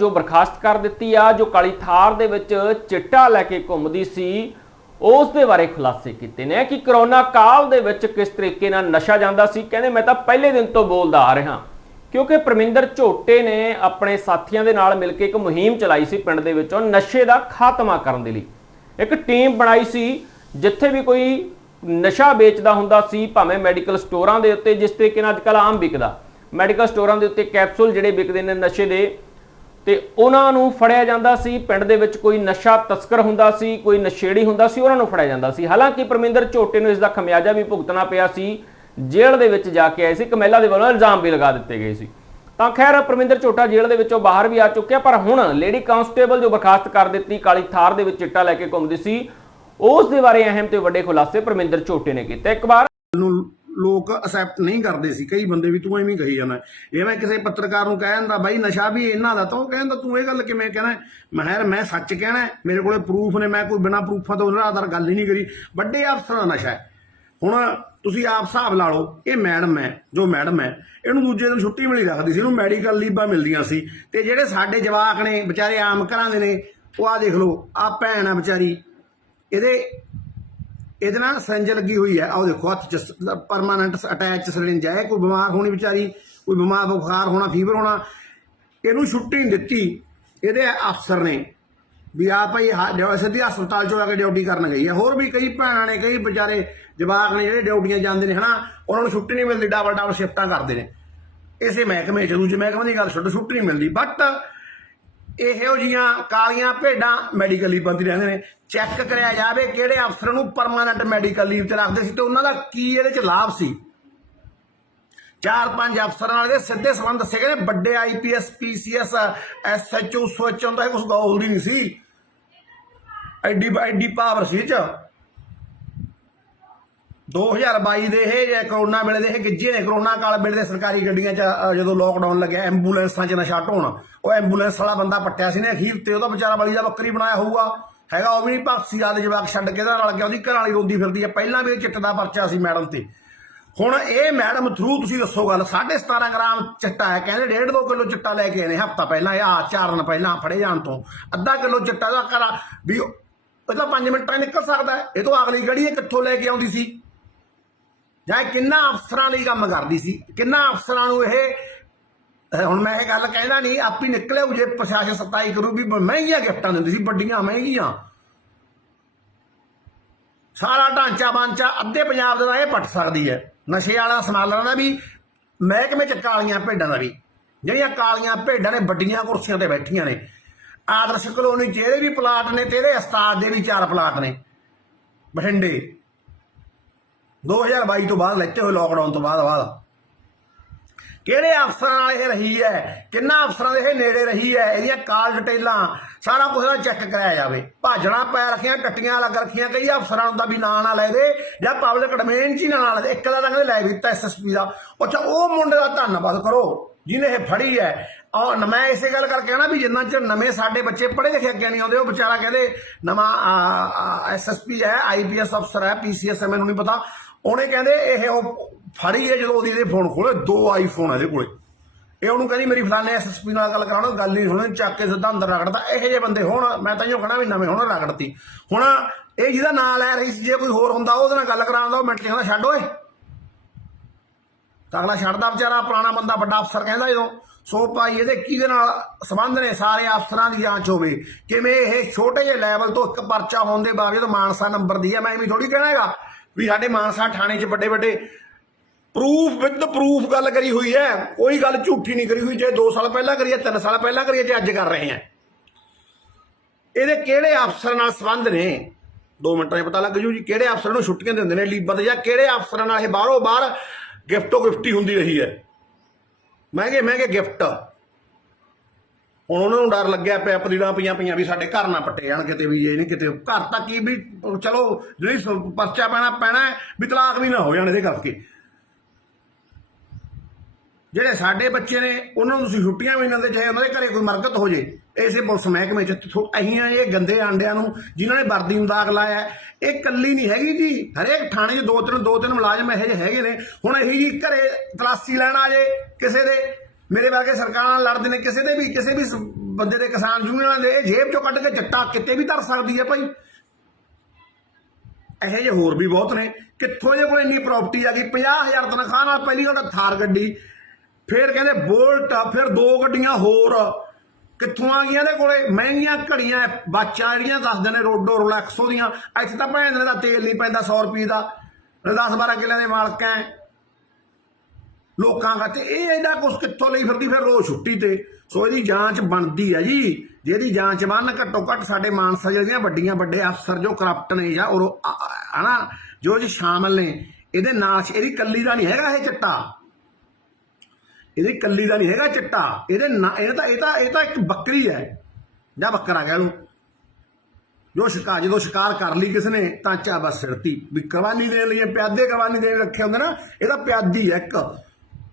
ਜੋ ਬਰਖਾਸਤ ਕਰ ਦਿੱਤੀ ਆ, ਜੋ ਕਾਲੀ ਥਾਰ ਦੇ ਵਿੱਚ ਚਿੱਟਾ ਲੈ ਕੇ ਘੁੰਮਦੀ ਸੀ, ਉਸ ਦੇ ਬਾਰੇ ਖੁਲਾਸੇ ਕੀਤੇ ਨੇ ਕਿ ਕਰੋਨਾ ਕਾਲ ਦੇ ਵਿੱਚ ਕਿਸ ਤਰੀਕੇ ਨਾਲ ਨਸ਼ਾ ਜਾਂਦਾ ਸੀ। ਕਹਿੰਦੇ ਮੈਂ ਤਾਂ ਪਹਿਲੇ ਦਿਨ ਤੋਂ ਬੋਲਦਾ ਆ ਰਿਹਾ, ਕਿਉਂਕਿ ਪ੍ਰਮਿੰਦਰ ਝੋਟੇ ਨੇ ਆਪਣੇ ਸਾਥੀਆਂ ਦੇ ਨਾਲ ਮਿਲ ਕੇ ਇੱਕ ਮੁਹਿੰਮ ਚਲਾਈ ਸੀ ਪਿੰਡ ਦੇ ਵਿੱਚੋਂ ਨਸ਼ੇ ਦਾ ਖਾਤਮਾ ਕਰਨ ਦੇ ਲਈ। ਇੱਕ ਟੀਮ ਬਣਾਈ ਸੀ, ਜਿੱਥੇ ਵੀ ਕੋਈ ਨਸ਼ਾ ਵੇਚਦਾ ਹੁੰਦਾ ਸੀ, ਭਾਵੇਂ ਮੈਡੀਕਲ ਸਟੋਰਾਂ ਦੇ ਉੱਤੇ, ਜਿਸ ਤਰੀਕੇ ਨਾਲ ਅੱਜਕੱਲ ਆਮ ਵਿਕਦਾ। ਮੈਡੀਕਲ ਸਟੋਰਾਂ ਦੇ ਉੱਤੇ ਕੈਪਸੂਲ ਜਿਹੜੇ ਵਿਕਦੇ ਨੇ ਨਸ਼ੇ ਦੇ ਤੇ ਉਹਨਾਂ ਨੂੰ ਫੜਿਆ ਜਾਂਦਾ ਸੀ। ਪਿੰਡ ਦੇ ਵਿੱਚ ਕੋਈ ਨਸ਼ਾ ਤਸਕਰ ਹੁੰਦਾ ਸੀ, ਕੋਈ ਨਸ਼ੇੜੀ ਹੁੰਦਾ ਸੀ, ਉਹਨਾਂ ਨੂੰ ਫੜਿਆ ਜਾਂਦਾ ਸੀ। ਹਾਲਾਂਕਿ ਪਰਮਿੰਦਰ ਝੋਟੇ ਨੂੰ ਇਸ ਦਾ ਖਮਿਆਜਾ ਵੀ ਭੁਗਤਣਾ ਪਿਆ ਸੀ। ਜੇਲ੍ਹ ਦੇ ਵਿੱਚ ਜਾ ਕੇ ਆਏ ਸੀ। ਕਮੈਲਾ ਦੇ ਵੱਲੋਂ ਇਲਜ਼ਾਮ ਵੀ ਲਗਾ ਦਿੱਤੇ ਗਏ ਸੀ। ਤਾਂ ਖੈਰ, ਪਰਮਿੰਦਰ ਝੋਟਾ ਜੇਲ੍ਹ ਦੇ ਵਿੱਚੋਂ ਬਾਹਰ ਵੀ ਆ ਚੁੱਕਿਆ, ਪਰ ਹੁਣ ਲੇਡੀ ਕਾਂਸਟੇਬਲ ਜੋ ਬਰਖਾਸਤ ਕਰ ਦਿੱਤੀ, ਕਾਲੀ ਥਾਰ ਦੇ ਵਿੱਚ ਚਿੱਟਾ ਲੈ ਕੇ ਘੁੰਮਦੀ ਸੀ, ਉਸ ਦੇ ਬਾਰੇ ਅਹਿਮ ਤੇ ਵੱਡੇ ਖੁਲਾਸੇ ਪਰਮਿੰਦਰ ਝੋਟੇ ਨੇ ਕੀਤੇ। ਇੱਕ ਵਾਰ ਲੋਕ ਅਸੈਪਟ ਨਹੀਂ ਕਰਦੇ ਸੀ। ਕਈ ਬੰਦੇ ਵੀ ਤੂੰ ਐਵੇਂ ਹੀ ਕਹੀ ਜਾਂਦਾ। ਇਹ ਮੈਂ ਕਿਸੇ ਪੱਤਰਕਾਰ ਨੂੰ ਕਹਿ ਦਿੰਦਾ, ਬਾਈ, ਨਸ਼ਾ ਵੀ ਇਹਨਾਂ ਦਾ ਤਾਂ ਉਹ ਕਹਿੰਦਾ ਤੂੰ ਇਹ ਗੱਲ ਕਿਵੇਂ ਕਹਿਣਾ ਹੈ? ਮੈਂ ਯਾਰ, ਮੈਂ ਸੱਚ ਕਹਿਣਾ ਮੇਰੇ ਕੋਲੇ ਪ੍ਰੂਫ ਨੇ, ਮੈਂ ਕੋਈ ਬਿਨਾ ਪ੍ਰੂਫਾਂ ਤੋਂ ਉਹਨਾਂ ਆਧਾਰ ਗੱਲ ਹੀ ਨਹੀਂ ਕਰੀ। ਵੱਡੇ ਅਫਸਰਾਂ ਦਾ ਨਸ਼ਾ ਹੈ। ਹੁਣ ਤੁਸੀਂ ਆਪ ਹਿਸਾਬ ਲਾ ਲਓ, ਇਹ ਮੈਡਮ ਹੈ, ਜੋ ਮੈਡਮ ਹੈ, ਇਹਨੂੰ ਦੂਜੇ ਦਿਨ ਛੁੱਟੀ ਮਿਲੀ ਰੱਖਦੀ ਸੀ, ਇਹਨੂੰ ਮੈਡੀਕਲ ਲੀਬਾਂ ਮਿਲਦੀਆਂ ਸੀ। ਤੇ ਜਿਹੜੇ ਸਾਡੇ ਜਵਾਕ ਨੇ, ਵਿਚਾਰੇ ਆਮ ਘਰਾਂ ਦੇ ਨੇ, ਉਹ ਆ ਦੇਖ ਲਓ ਆ ਭੈਣ ਆ ਵਿਚਾਰੀ, ਇਹਦੇ ਇਹਦੇ ਨਾਲ ਸਰਿੰਜ ਲੱਗੀ ਹੋਈ ਹੈ। ਆਹ ਦੇਖੋ, ਹੱਥ 'ਚ ਪਰਮਾਨੈਂਟ ਅਟੈਚ ਸਰਿੰਜ ਹੈ। ਕੋਈ ਬਿਮਾਰ ਹੋਣੀ ਵਿਚਾਰੀ, ਕੋਈ ਬਿਮਾਰ, ਬੁਖਾਰ ਹੋਣਾ ਫੀਵਰ ਹੋਣਾ, ਇਹਨੂੰ ਛੁੱਟੀ ਨਹੀਂ ਦਿੱਤੀ। ਇਹਦੇ ਅਫਸਰ ਨੇ ਵੀ ਆ ਭਾਈ, ਹਾ- ਸਿੱਧੀ ਹਸਪਤਾਲ ਚੋਂ ਆ ਕੇ ਡਿਊਟੀ ਕਰਨ ਗਈ ਹੈ। ਹੋਰ ਵੀ ਕਈ ਭੈਣਾਂ ਨੇ, ਕਈ ਵਿਚਾਰੇ ਜਵਾਕ ਨੇ ਜਿਹੜੇ ਡਿਊਟੀਆਂ ਜਾਂਦੇ ਨੇ, ਹਨਾ, ਉਹਨਾਂ ਨੂੰ ਛੁੱਟੀ ਨਹੀਂ ਮਿਲਦੀ ਡਬਲ ਡਬਲ ਸ਼ਿਫਟਾਂ ਕਰਦੇ ਨੇ। ਇਸੇ ਮਹਿਕਮੇ ਚ, ਦੂਜੇ ਮਹਿਕਮੇ ਦੀ ਗੱਲ ਛੱਡੋ, ਛੁੱਟੀ ਨਹੀਂ ਮਿਲਦੀ। ਬਟ ਇਹੋ ਜੀਆਂ ਕਾਲੀਆਂ ਭੇਡਾਂ ਮੈਡੀਕਲ ਲੀਵ ਬੰਦੀ ਰਹਿੰਦੇ ਨੇ। ਚੈੱਕ ਕਰਿਆ ਜਾਵੇ ਕਿਹੜੇ ਅਫਸਰ ਨੂੰ ਪਰਮਾਨੈਂਟ ਮੈਡੀਕਲ ਲੀਵ ਤੇ ਰੱਖਦੇ ਸੀ ਤੇ ਉਹਨਾਂ ਦਾ ਕੀ ਇਹਦੇ ਚ ਲਾਭ ਸੀ। ਚਾਰ ਪੰਜ ਅਫਸਰਾਂ ਨਾਲ ਦੇ ਸਿੱਧੇ ਸੰਬੰਧ ਸੀਗੇ ਨੇ। ਵੱਡੇ ਆਈਪੀਐਸ ਪੀਸੀਐਸ ਐਸਐਚਓ ਸੋਚ ਹੁੰਦਾ ਹੈ ਕੁਝ ਗੋਲ ਦੀ ਨਹੀਂ ਸੀ। ਐਡੀ ਐਡੀ ਪਾਵਰ ਸੀ ਚ। 2022 ਦੇ ਇਹ ਜੇ ਕਰੋਨਾ ਵੇਲੇ ਦੇ ਇਹ ਗਿੱਜੇ ਨੇ ਕਰੋਨਾ ਕਾਲ ਵੇਲੇ ਦੇ ਸਰਕਾਰੀ ਗੱਡੀਆਂ 'ਚ ਅ, ਜਦੋਂ ਲੋਕਡਾਊਨ ਲੱਗਿਆ ਐਂਬੂਲੈਂਸਾਂ 'ਚ ਨਸ਼ਾ ਢੋਣ। ਉਹ ਐਂਬੂਲੈਂਸ ਵਾਲਾ ਬੰਦਾ ਪੱਟਿਆ ਸੀ ਨੇ ਅਖੀਰ ਤੇ ਉਹਦਾ ਵਿਚਾਰਾ ਬਲੀ ਦਾ ਬੱਕਰੀ ਬਣਾਇਆ ਹੋਊਗਾ। ਹੈਗਾ ਉਹ ਵੀ ਨਹੀਂ ਭਗਤ ਸੀ ਆਦੇ ਜਵਾਕ ਛੱਡ ਕੇ ਇਹਦਾ ਰਲ ਗਿਆ ਉਹਦੀ ਘਰ ਵਾਲੀ ਰੋਂਦੀ ਫਿਰਦੀ ਹੈ। ਪਹਿਲਾਂ ਵੀ ਇਹ ਚਿੱਟ ਦਾ ਪਰਚਾ ਸੀ ਮੈਡਮ ਤੇ। ਹੁਣ ਇਹ ਮੈਡਮ ਥਰੂ ਤੁਸੀਂ ਦੱਸੋ ਗੱਲ 17.5 ਗ੍ਰਾਮ ਚਿੱਟਾ ਹੈ ਕਹਿੰਦੇ 1.5 2 ਕਿਲੋ ਚਿੱਟਾ ਲੈ ਕੇ ਆਏ ਨੇ ਹਫਤਾ ਪਹਿਲਾਂ ਆ ਚਾਰਨ ਪਹਿਲਾਂ ਫੜੇ ਜਾਣ ਤੋਂ। ਅੱਧਾ ਕਿਲੋ ਚਿੱਟਾ ਦਾ ਕਰਾ ਵੀ ਇਹ ਤਾਂ 5 ਮਿੰਟਾਂ 'ਚ ਨਿਕਲ ਸਕਦਾ ਹੈ। ਇਹ ਤੋਂ ਅਗਲੀ ਗੜੀ ਇਹ ਕਿੱਥੋਂ ਲੈ ਕੇ ਆਉਂਦੀ ਸੀ? ਜਾਂ ਇਹ ਕਿੰਨਾ ਅਫਸਰਾਂ ਲਈ ਕੰਮ ਕਰਦੀ ਸੀ? ਕਿੰਨਾ ਅਫਸਰਾਂ ਨੂੰ ਇਹ ਹੁਣ ਮੈਂ ਇਹ ਗੱਲ ਕਹਿੰਦਾ ਨਹੀਂ, ਆਪੀ ਨਿਕਲੇ ਉਹ ਜੇ ਪ੍ਰਸ਼ਾਸਨ ਸਤਾਈ ਕਰੂ ਵੀ ਮਹਿੰਗੀਆਂ ਗਿਫਟਾਂ ਦਿੰਦੀ ਸੀ, ਵੱਡੀਆਂ, ਮਹਿੰਗੀਆਂ। ਸਾਰਾ ਢਾਂਚਾ ਬਾਂਚਾ ਅੱਧੇ ਪੰਜਾਬ ਦਾ ਇਹ ਪੱਟ ਸਕਦੀ ਹੈ। ਨਸ਼ੇ ਵਾਲਾ ਸਮਾਲਰਾਂ ਦਾ ਵੀ, ਮਹਿਕਮੇ ਚ ਕਾਲੀਆਂ ਭੇਡਾਂ ਦਾ ਵੀ। ਜਿਹੜੀਆਂ ਕਾਲੀਆਂ ਭੇਡਾਂ ਨੇ, ਵੱਡੀਆਂ ਕੁਰਸੀਆਂ ਤੇ ਬੈਠੀਆਂ ਨੇ। ਆਦਰਸ਼ ਕਲੋਨੀ ਚ ਇਹਦੇ ਵੀ ਪਲਾਟ ਨੇ ਤੇ ਇਹਦੇ ਉਸਤਾਦ ਦੇ ਵੀ ਚਾਰ ਪਲਾਟ ਨੇ। ਬਠਿੰਡੇ। 2022 ਤੋਂ ਬਾਅਦ ਲੈਤੇ ਹੋਏ ਲੋਕਡਾਊਨ ਤੋਂ ਬਾਅਦ ਬਾਅਦ। ਕਿਹੜੇ ਅਫਸਰਾਂ ਨਾਲ ਇਹ ਰਹੀ ਹੈ? ਕਿੰਨਾ ਅਫਸਰਾਂ ਦੇ ਇਹ ਨੇੜੇ ਰਹੀ ਹੈ? ਇਹਦੀਆਂ ਕਾਲ ਡਿਟੇਲਾਂ, ਸਾਰਾ ਕੁਝ ਦਾ ਚੈੱਕ ਕਰਾਇਆ ਜਾਵੇ। ਭਾਜਣਾ ਪੈ ਰੱਖੀਆਂ ਕੱਟੀਆਂ ਲੱਗ ਰੱਖੀਆਂ, ਕਈ ਅਫਸਰਾਂ ਦਾ ਵੀ ਨਾਂ ਨਾ ਲੈ ਦੇ, ਜਾਂ ਪਬਲਿਕ ਡੋਮੇਨ 'ਚ ਹੀ ਨਾ ਨਾਂ ਲੈ ਦੇ। ਇੱਕ ਦਾ ਤਾਂ ਕਹਿੰਦੇ ਲੈ ਵੀ ਦਿੱਤਾ ਐਸਐਸਪੀ ਦਾ। ਅੱਛਾ, ਉਹ ਮੁੰਡੇ ਦਾ ਧੰਨਵਾਦ ਕਰੋ, ਜਿਹਨੇ ਇਹ ਫੜੀ ਹੈ। ਔਰ ਮੈਂ ਇਸੇ ਗੱਲ ਕਰਕੇ ਕਹਿਣਾ ਵੀ ਜਿੰਨਾ ਚਿਰ ਨਵੇਂ ਸਾਡੇ ਬੱਚੇ ਪੜ੍ਹੇ ਲਿਖੇ ਅੱਗੇ ਨਹੀਂ ਆਉਂਦੇ, ਉਹ ਵਿਚਾਰਾ ਕਹਿੰਦੇ ਨਵਾਂ ਐਸਐਸਪੀ ਹੈ ਆਈਪੀਐਸ ਅਫਸਰ ਹੈ ਪੀਸੀਐਸ ਹੈ ਮੈਨੂੰ ਨਹੀਂ ਪਤਾ। ਉਹਨੇ ਕਹਿੰਦੇ ਇਹ ਉਹ ਫੜੀ ਹੈ ਜਦੋਂ ਉਹਦੀ ਇਹਦੇ ਫੋਨ ਖੋਲੇ ਦੋ ਆਈਫੋਨ ਇਹਦੇ ਕੋਲੇ। ਇਹ ਉਹਨੂੰ ਕਹਿੰਦੀ ਮੇਰੀ ਫਲਾਣੇ ਐਸਐਸਪੀ ਨਾਲ ਗੱਲ ਕਰਾਉਣਾ, ਗੱਲ ਨਹੀਂ ਸੁਣਨੀ, ਚੱਕ ਕੇ ਸਿੱਧਾ ਅੰਦਰ ਰਗੜਦਾ। ਇਹੋ ਜਿਹੇ ਬੰਦੇ ਹੁਣ, ਮੈਂ ਤਾਂ ਇਹੋ ਕਹਣਾ ਵੀ ਨਵੇਂ ਹੁਣ ਰਗੜਤੀ। ਹੁਣ ਇਹ ਜਿਹਦਾ ਨਾਂ ਲੈ ਰਹੀ ਸੀ, ਜੇ ਕੋਈ ਹੋਰ ਹੁੰਦਾ, ਉਹਦੇ ਨਾਲ ਗੱਲ ਕਰਾਉਂਦਾ ਉਹ ਮਿੰਟ ਚ ਕਹਿੰਦਾ, ਛੱਡ ਓਏ। ਤਾਂ ਅਗਲਾ ਛੱਡਦਾ ਵਿਚਾਰਾ, ਪੁਰਾਣਾ ਬੰਦਾ, ਵੱਡਾ ਅਫਸਰ ਕਹਿੰਦਾ ਜਦੋਂ ਸੋ ਭਾਈ, ਇਹਦੇ ਕਿਹਦੇ ਨਾਲ ਸੰਬੰਧ ਨੇ ਸਾਰੇ ਅਫਸਰਾਂ ਦੀ ਜਾਂਚ ਹੋਵੇ? ਕਿਵੇਂ ਇਹ ਛੋਟੇ ਜਿਹੇ ਲੈਵਲ ਤੋਂ ਇੱਕ ਪਰਚਾ ਹੋਣ ਦੇ ਬਾਵਜੂਦ ਮਾਨਸਾ ਨੰਬਰ ਦੀ ਹੈ? ਮੈਂ ਐਵੇਂ ਥੋੜੀ ਕਹਿਣਾ ਹੈਗਾ। ਵੀ ਸਾਡੇ ਮਾਨਸਾ ਥਾਣੇ 'ਚ ਵੱਡੇ ਵੱਡੇ ਪ੍ਰੂਫ ਵਿਦ ਪ੍ਰੂਫ ਗੱਲ ਕਰੀ ਹੋਈ ਹੈ। ਕੋਈ ਗੱਲ ਝੂਠੀ ਨਹੀਂ ਕਰੀ ਹੋਈ, ਜੇ 2 ਸਾਲ ਪਹਿਲਾਂ ਕਰੀ ਹੈ 3 ਸਾਲ ਪਹਿਲਾਂ ਕਰੀ ਹੈ, ਜੇ ਅੱਜ ਕਰ ਰਹੇ ਹੈ। ਇਹਦੇ ਕਿਹੜੇ ਅਫਸਰ ਨਾਲ ਸੰਬੰਧ ਨੇ? 2 ਮਿੰਟਾਂ 'ਚ ਪਤਾ ਲੱਗ ਜੂ ਜੀ, ਕਿਹੜੇ ਅਫਸਰ ਨੂੰ ਛੁੱਟੀਆਂ ਦਿੰਦੇ ਨੇ ਲੀਬਰ ਦੇ ਜਾਂ ਕਿਹੜੇ ਅਫਸਰਾਂ ਨਾਲ ਇਹ ਬਾਹਰੋਂ ਬਾਹਰ ਗਿਫਟੋ ਗਿਫਟੀ ਹੁੰਦੀ ਰਹੀ ਹੈ? ਮਹਿੰਗੇ ਮਹਿੰਗੇ ਗਿਫਟ। ਹੁਣ ਉਹਨਾਂ ਨੂੰ ਡਰ ਲੱਗਿਆ ਪਿਆ, ਪਰੀੜਾਂ ਪਈਆਂ ਪਈਆਂ ਵੀ ਸਾਡੇ ਘਰ ਨਾ ਪੱਟੇ ਜਾਣ ਕਿਤੇ ਵੀ, ਇਹ ਨਹੀਂ ਕਿਤੇ, ਘਰ ਤੱਕ ਕੀ ਵੀ ਚਲੋ, ਜਿਹੜੀ ਪਰਚਾ ਪੈਣਾ ਪੈਣਾ ਵੀ ਤਲਾਕ ਵੀ ਨਾ ਹੋ ਜਾਣ ਇਹਦੇ ਕਰਕੇ। ਜਿਹੜੇ ਸਾਡੇ ਬੱਚੇ ਨੇ, ਉਹਨਾਂ ਨੂੰ ਤੁਸੀਂ ਛੁੱਟੀਆਂ ਵੀ ਨਾ ਦੇ, ਚਾਹੇ ਉਹਨਾਂ ਦੇ ਘਰੇ ਕੋਈ ਮਰਕਤ ਹੋ ਜੇ ਇਸੇ ਪੁਲਿਸ ਮਹਿਕਮੇ ਚ, ਥੋ- ਅਸੀਂ ਇਹ ਗੰਦੇ ਆਂਡਿਆਂ ਨੂੰ, ਜਿਨ੍ਹਾਂ ਨੇ ਵਰਦੀ ਨੂੰ ਦਾਗ ਲਾਇਆ, ਇਹ ਕੱਲੀ ਨਹੀਂ ਹੈਗੀ ਜੀ। ਹਰੇਕ ਥਾਣੇ 'ਚ ਦੋ ਤਿੰਨ ਦੋ ਤਿੰਨ ਮੁਲਾਜ਼ਮ ਇਹੋ ਜਿਹੇ ਹੈਗੇ ਨੇ। ਹੁਣ ਇਹੀ ਜੀ ਘਰੇ ਤਲਾਸ਼ੀ ਲੈਣ ਆ ਜੇ ਕਿਸੇ ਦੇ ਮੇਰੇ ਵਰਗੇ ਸਰਕਾਰਾਂ ਨਾਲ ਲੜਦੇ ਨੇ, ਕਿਸੇ ਦੇ ਵੀ ਕਿਸੇ ਵੀ ਬੰਦੇ ਦੇ ਕਿਸਾਨ ਯੂਨੀਅਨਾਂ ਦੇ ਇਹ ਜੇਬ ਚੋਂ ਕੱਢ ਕੇ ਜੱਟਾ ਕਿਤੇ ਵੀ ਧਰ ਸਕਦੀ ਹੈ ਭਾਈ। ਇਹੋ ਜਿਹੇ ਹੋਰ ਵੀ ਬਹੁਤ ਨੇ। ਕਿੱਥੋਂ ਇਹਦੇ ਕੋਲ ਇੰਨੀ ਪ੍ਰਾਪਰਟੀ ਆ ਗਈ 50000 ਤਨਖਾਹ ਨਾਲ ਪਹਿਲੀ ਗੱਲ ਥਾਰ ਗੱਡੀ, ਫਿਰ ਕਹਿੰਦੇ ਬੋਲਟ, ਫਿਰ ਦੋ ਗੱਡੀਆਂ ਹੋਰ। ਕਿੱਥੋਂ ਆ ਗਈਆਂ ਇਹਦੇ ਕੋਲੇ? ਮਹਿੰਗੀਆਂ ਘੜੀਆਂ ਬਾਚਾਂ ਜਿਹੜੀਆਂ ਦੱਸਦੇ ਨੇ ਰੋਡੋ ਰੋਲੈਕਸੋ ਦੀਆਂ। ਇੱਥੇ ਤਾਂ ਭੈਣ ਦਾ ਤੇਲ ਨਹੀਂ ਪੈਂਦਾ 100 ਰੁਪਏ ਦਾ। 10 12 ਕਿੱਲਿਆਂ ਦੇ ਮਾਲਕ ਹੈ ਲੋਕਾਂ ਦਾ ਇਹ ਇਹਦਾ ਕੁਛ ਕਿੱਥੋਂ ਲਈ ਫਿਰਦੀ? ਫਿਰ ਰੋਜ਼ ਛੁੱਟੀ ਤੇ। ਸੋ ਇਹਦੀ ਜਾਂਚ ਬਣਦੀ ਹੈ ਜੀ। ਜਿਹਦੀ ਜਾਂਚ ਬਣਨ ਘੱਟੋ ਘੱਟ ਸਾਡੇ ਮਾਨਸਾ ਜਿਹੜੀਆਂ ਵੱਡੀਆਂ ਵੱਡੇ ਅਫਸਰ ਜੋ ਕਰਪਟ ਨੇ ਜਾਂ ਉਹ ਹਨਾ, ਜੋ ਜੀ ਸ਼ਾਮਲ ਨੇ, ਇਹਦੇ ਨਾਲ ਇਹਦੀ ਕੱਲੀ ਦਾ ਨਹੀਂ ਹੈਗਾ ਇਹ ਚਿੱਟਾ। ਇਹਦੀ ਕੱਲੀ ਦਾ ਨਹੀਂ ਹੈਗਾ ਚਿੱਟਾ। ਇਹਦੇ ਨਾ ਇਹ ਤਾਂ ਇਹ ਤਾਂ ਇਹ ਤਾਂ ਇੱਕ ਬੱਕਰੀ ਹੈ। ਜਾਂ ਬੱਕਰਾ ਕਹਿ ਲਓ ਜੋ ਸ਼ਿਕਾਰ ਜਦੋਂ ਸ਼ਿਕਾਰ ਕਰ ਲਈ ਕਿਸ ਨੇ, ਤਾਂ ਚਾ ਬਸ ਸਿਰਤੀ ਵੀ ਕੁਰਬਾਨੀ ਦੇਣ ਲਈ ਪਿਆਦੇ ਕੁਰਬਾਨੀ ਦੇਣ ਰੱਖੇ ਹੁੰਦੇ ਨਾ, ਇਹ ਤਾਂ ਪਿਆਦੀ ਹੈ ਇੱਕ।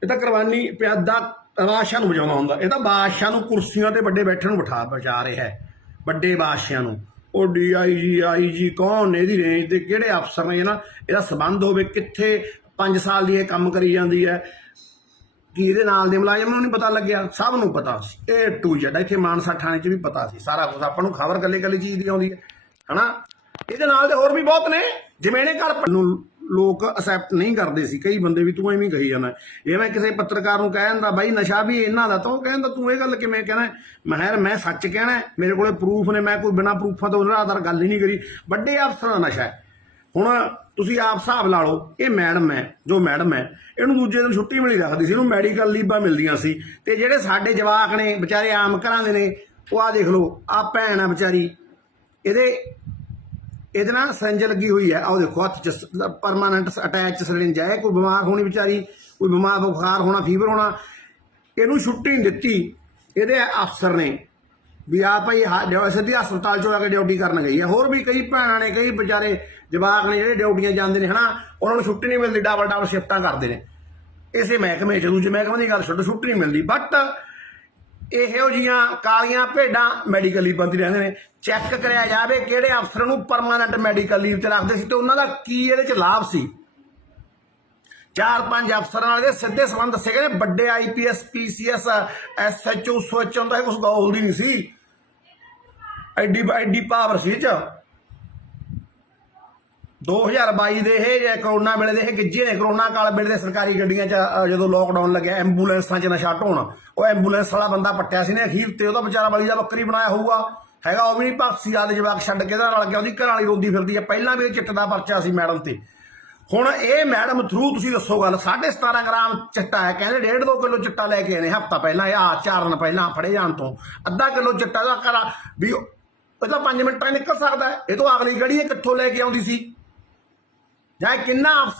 ਇਹ ਤਾਂ ਕੁਰਬਾਨੀ ਪਿਆਦਾ ਬਾਦਸ਼ਾਹ ਨੂੰ ਵਜਾਉਂਦਾ ਹੁੰਦਾ। ਇਹ ਤਾਂ ਬਾਦਸ਼ਾਹ ਨੂੰ ਕੁਰਸੀਆਂ ਤੇ ਵੱਡੇ ਬੈਠਣ ਨੂੰ ਬਿਠਾ ਬਚਾ ਰਿਹਾ ਹੈ। ਵੱਡੇ ਬਾਦਸ਼ਾਹ ਨੂੰ। ਉਹ ਡੀਆਈਜੀ ਆਈਜੀ ਕੌਣ ਨੇ? ਇਹਦੀ ਰੇਂਜ 'ਤੇ ਕਿਹੜੇ ਅਫਸਰ ਨੇ ਨਾ? ਇਹਦਾ ਸਬੰਧ ਹੋਵੇ ਕਿੱਥੇ 5 ਸਾਲ ਦੀ ਇਹ ਕੰਮ ਕਰੀ ਜਾਂਦੀ ਹੈ। ਕਿ ਇਹਦੇ ਨਾਲ ਦੇ ਮੁਲਾਜ਼ਮ ਨੂੰ ਨਹੀਂ ਪਤਾ ਲੱਗਿਆ? ਸਭ ਨੂੰ ਪਤਾ ਸੀ। ਇਹ ਟੂ ਜੈਡ ਇੱਥੇ ਮਾਨਸਾ ਥਾਣੇ 'ਚ ਵੀ ਪਤਾ ਸੀ। ਸਾਰਾ ਕੁਝ ਆਪਾਂ ਨੂੰ ਖਬਰ ਕੱਲੇ ਕੱਲੇ ਚੀਜ਼ ਦੀ ਆਉਂਦੀ ਹੈ। ਹਨਾ? ਇਹਦੇ ਨਾਲ ਦੇ ਹੋਰ ਵੀ ਬਹੁਤ ਨੇ। ਜਿਵੇਂ ਇਹਨੇ ਘਰ ਨੂੰ ਲੋਕ ਅਸੈਪਟ ਨਹੀਂ ਕਰਦੇ ਸੀ। ਕਈ ਬੰਦੇ ਵੀ ਤੂੰ ਐਵੇਂ ਕਹੀ ਜਾਂਦਾ। ਇਹ ਮੈਂ ਕਿਸੇ ਪੱਤਰਕਾਰ ਨੂੰ ਕਹਿ ਦਿੰਦਾ, ਬਾਈ, ਨਸ਼ਾ ਵੀ ਇਹਨਾਂ ਦਾ ਤਾਂ ਉਹ ਕਹਿੰਦਾ ਤੂੰ ਇਹ ਗੱਲ ਕਿਵੇਂ ਕਹਿਣਾ ਮੈਂ ਯਾਰ, ਮੈਂ ਸੱਚ ਕਹਿਣਾ ਮੇਰੇ ਕੋਲੇ ਪ੍ਰੂਫ ਨੇ, ਮੈਂ ਕੋਈ ਬਿਨਾ ਪ੍ਰੂਫਾਂ ਤੋਂ ਉਹਨਾਂ ਆਧਾਰ ਗੱਲ ਹੀ ਨਹੀਂ ਕਰੀ। ਵੱਡੇ ਅਫਸਰਾਂ ਦਾ ਨਸ਼ਾ ਹੁਣ ਤੁਸੀਂ ਆਪ ਹਿਸਾਬ ਲਾ ਲਓ, ਇਹ ਮੈਡਮ ਹੈ, ਜੋ ਮੈਡਮ ਹੈ, ਇਹਨੂੰ ਦੂਜੇ ਦਿਨ ਛੁੱਟੀ ਮਿਲੀ ਰੱਖਦੀ ਸੀ, ਇਹਨੂੰ ਮੈਡੀਕਲ ਲੀਬਾਂ ਮਿਲਦੀਆਂ ਸੀ। ਤੇ ਜਿਹੜੇ ਸਾਡੇ ਜਵਾਕ ਨੇ, ਵਿਚਾਰੇ ਆਮ ਘਰਾਂ ਦੇ ਨੇ, ਉਹ ਆ ਦੇਖ ਲਓ ਆ ਭੈਣ ਆ ਵਿਚਾਰੀ, ਇਹਦੇ ਇਹਦੇ ਨਾਲ ਸਰਿੰਜ ਲੱਗੀ ਹੋਈ ਹੈ। ਆਹ ਦੇਖੋ, ਹੱਥ ਚ ਪਰਮਾਨੈਂਟ ਅਟੈਚ ਸਰਿੰਜ ਹੈ ਕੋਈ ਬਿਮਾਰ ਹੋਣੀ ਵਿਚਾਰੀ, ਕੋਈ ਬਿਮਾਰ, ਬੁਖਾਰ ਹੋਣਾ ਫੀਵਰ ਹੋਣਾ, ਇਹਨੂੰ ਛੁੱਟੀ ਨਹੀਂ ਦਿੱਤੀ। ਇਹਦੇ ਅਫਸਰ ਨੇ ਵੀ ਆ ਭਾਈ ਹਾ- ਸਿੱਧੀ ਹਸਪਤਾਲ ਚੋਂ ਆ ਕੇ ਡਿਊਟੀ ਕਰਨ ਗਈ ਹੈ। ਹੋਰ ਵੀ ਕਈ ਭੈਣਾਂ ਨੇ, ਕਈ ਵਿਚਾਰੇ ਜਵਾਕ ਨੇ ਜਿਹੜੇ ਡਿਊਟੀਆਂ ਜਾਂਦੇ ਨੇ, ਹਨਾ, ਉਹਨਾਂ ਨੂੰ ਛੁੱਟੀ ਨਹੀਂ ਮਿਲਦੀ ਡਬਲ ਡਬਲ ਸ਼ਿਫਟਾਂ ਕਰਦੇ ਨੇ। ਇਸੇ ਮਹਿਕਮੇ ਚ, ਦੂਜੇ ਮਹਿਕਮੇ ਦੀ ਗੱਲ ਛੱਡ, ਛੁੱਟੀ ਨਹੀਂ ਮਿਲਦੀ। ਬਟ ਇਹੋ ਜੀਆਂ ਕਾਲੀਆਂ ਭੇਡਾਂ ਮੈਡੀਕਲ ਲੀਵ ਬੰਦੀ ਰਹਿੰਦੇ ਨੇ। ਚੈੱਕ ਕਰਿਆ ਜਾਵੇ ਕਿਹੜੇ ਅਫਸਰ ਨੂੰ ਪਰਮਾਨੈਂਟ ਮੈਡੀਕਲ ਲੀਵ ਤੇ ਰੱਖਦੇ ਸੀ ਤੇ ਉਹਨਾਂ ਦਾ ਕੀ ਇਹਦੇ ਚ ਲਾਭ ਸੀ। ਚਾਰ ਪੰਜ ਅਫਸਰਾਂ ਨਾਲ ਦੇ ਸਿੱਧੇ ਸੰਬੰਧ ਦੱਸੇ ਗਏ ਨੇ। ਵੱਡੇ ਆਈਪੀਐਸ ਪੀਸੀਐਸ ਐਸਐਚਓ ਸੋਚ ਹੁੰਦਾ ਹੈ ਕੁਝ ਗੋਲ ਦੀ ਨਹੀਂ ਸੀ। ਐਡੀ ਐਡੀ ਪਾਵਰ ਸੀ ਚ। 2022 ਦੇ ਇਹ ਕਰੋਨਾ ਵੇਲੇ ਦੇ ਇਹ ਗਿੱਜੇ ਨੇ ਕਰੋਨਾ ਕਾਲ ਵੇਲੇ ਦੇ ਸਰਕਾਰੀ ਗੱਡੀਆਂ 'ਚ ਅ, ਜਦੋਂ ਲੋਕਡਾਊਨ ਲੱਗਿਆ ਐਂਬੂਲੈਂਸਾਂ 'ਚ ਨਸ਼ਾ ਢੋਣ ਉਹ ਐਂਬੂਲੈਂਸ ਵਾਲਾ ਬੰਦਾ ਪੱਟਿਆ ਸੀ ਨੇ ਅਖੀਰ ਤੇ ਉਹਦਾ ਵਿਚਾਰਾ ਬਲੀ ਦਾ ਬੱਕਰੀ ਬਣਾਇਆ ਹੋਊਗਾ। ਹੈਗਾ ਉਹ ਵੀ ਨਹੀਂ ਭਗਤ ਆਲੇ ਜਵਾਕ ਛੱਡ ਕੇ ਇਹਦਾ ਰਲ ਗਿਆ ਉਹਦੀ ਘਰ ਵਾਲੀ ਰੋਂਦੀ ਫਿਰਦੀ ਹੈ ਪਹਿਲਾਂ ਵੀ ਇਹ ਚਿੱਟ ਦਾ ਪਰਚਾ ਸੀ ਮੈਡਮ ਤੇ। ਹੁਣ ਇਹ ਮੈਡਮ ਥਰੂ ਤੁਸੀਂ ਦੱਸੋ ਗੱਲ 17.5 ਗ੍ਰਾਮ ਚਿੱਟਾ ਹੈ ਕਹਿੰਦੇ 1.5 2 ਕਿਲੋ ਚਿੱਟਾ ਲੈ ਕੇ ਆਏ ਨੇ ਹਫਤਾ ਪਹਿਲਾਂ ਇਹ ਆ ਚਾਰ ਦਿਨ ਪਹਿਲਾਂ ਫੜੇ ਜਾਣ ਤੋਂ। ਅੱਧਾ ਕਿਲੋ ਚਿੱਟਾ ਦਾ ਕਰਾ ਵੀ ਇਹ ਤਾਂ 5 ਮਿੰਟਾਂ 'ਚ ਨਿਕਲ ਸਕਦਾ ਹੈ ਇਹ ਤੋਂ ਅਗਲੀ ਗੜੀ ਇਹ ਕਿੱਥੋਂ ਲੈ ਕੇ ਆਉਂਦੀ ਸੀ? ਜਾਂ ਇਹ ਕਿੰਨਾ ਅਫਸ-